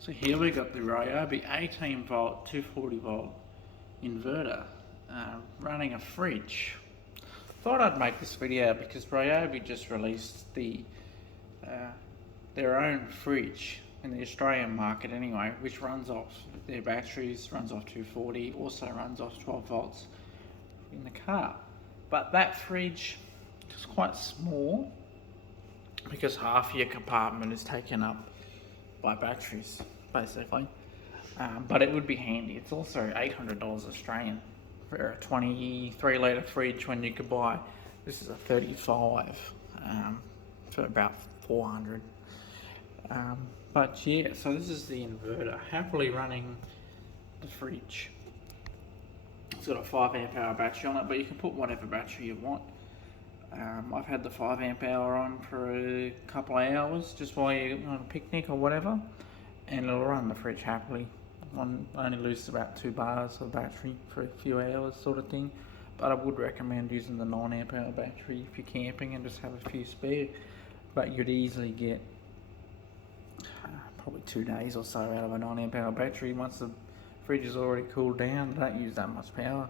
So here we got the Ryobi 18 volt 240 volt inverter running a fridge. Thought I'd make this video because Ryobi just released their own fridge in the Australian market anyway, which runs off their batteries, runs off 240, also runs off 12 volts in the car. But that fridge is quite small because half your compartment is taken up by batteries, basically. But it would be handy. It's also $800 Australian for a 23 litre fridge when you could buy, this is a 35 for about 400. But yeah, so this is the inverter happily running the fridge. It's got a 5 amp hour battery on it, but you can put whatever battery you want. I've had the 5 amp hour on for a couple of hours just while you're on a picnic or whatever, and it'll run the fridge happily. Only loses about 2 bars of battery for a few hours sort of thing, but I would recommend using the 9 amp hour battery if you're camping and just have a few spare. But you'd easily get probably 2 days or so out of a 9 amp hour battery once the fridge is already cooled down. They don't use that much power.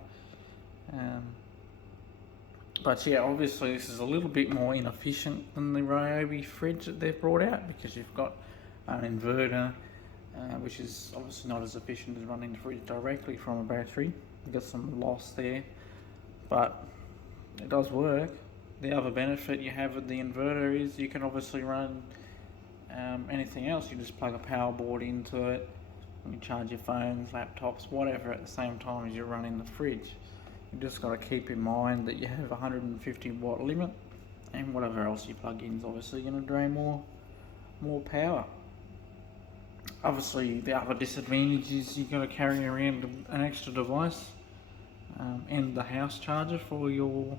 But yeah, obviously this is a little bit more inefficient than the Ryobi fridge that they've brought out, because you've got an inverter, which is obviously not as efficient as running the fridge directly from a battery. You've got some loss there, but it does work. The other benefit you have with the inverter is you can obviously run anything else. You just plug a power board into it, and you charge your phones, laptops, whatever at the same time as you're running the fridge. You just got to keep in mind that you have a 150 watt limit, and whatever else you plug in is obviously going to drain more power. Obviously the other disadvantage is you've got to carry around an extra device and the house charger for your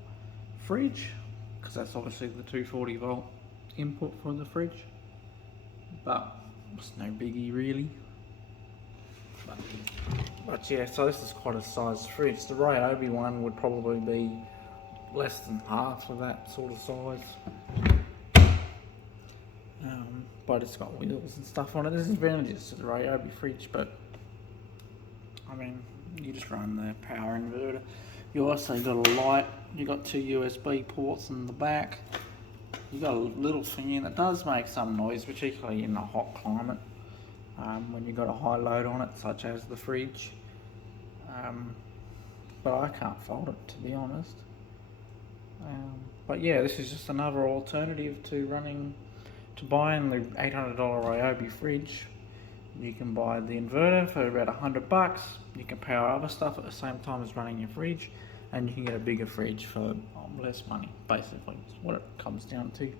fridge, because that's obviously the 240 volt input for the fridge, but it's no biggie really. But yeah, so this is quite a sized fridge. The Ryobi one would probably be less than half of that sort of size. But it's got wheels and stuff on it. There's advantages to the Ryobi fridge, but I mean, you just run the power inverter. You also got a light, you got 2 USB ports in the back. You got a little fan that does make some noise, particularly in a hot climate. When you've got a high load on it, such as the fridge. But I can't fault it, to be honest. But yeah, this is just another alternative to buying the $800 Ryobi fridge. You can buy the inverter for about $100. You can power other stuff at the same time as running your fridge, and you can get a bigger fridge for less money, basically. That's what it comes down to.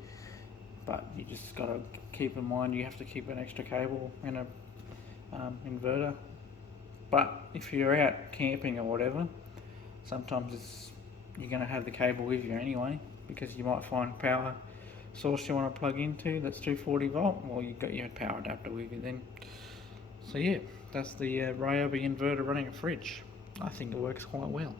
But you just got to keep in mind you have to keep an extra cable and a inverter. But if you're out camping or whatever, sometimes you're going to have the cable with you anyway, because you might find a power source you want to plug into that's 240 volt. Well, you've got your power adapter with you then. So yeah, that's the Ryobi inverter running a fridge. I think it works quite well.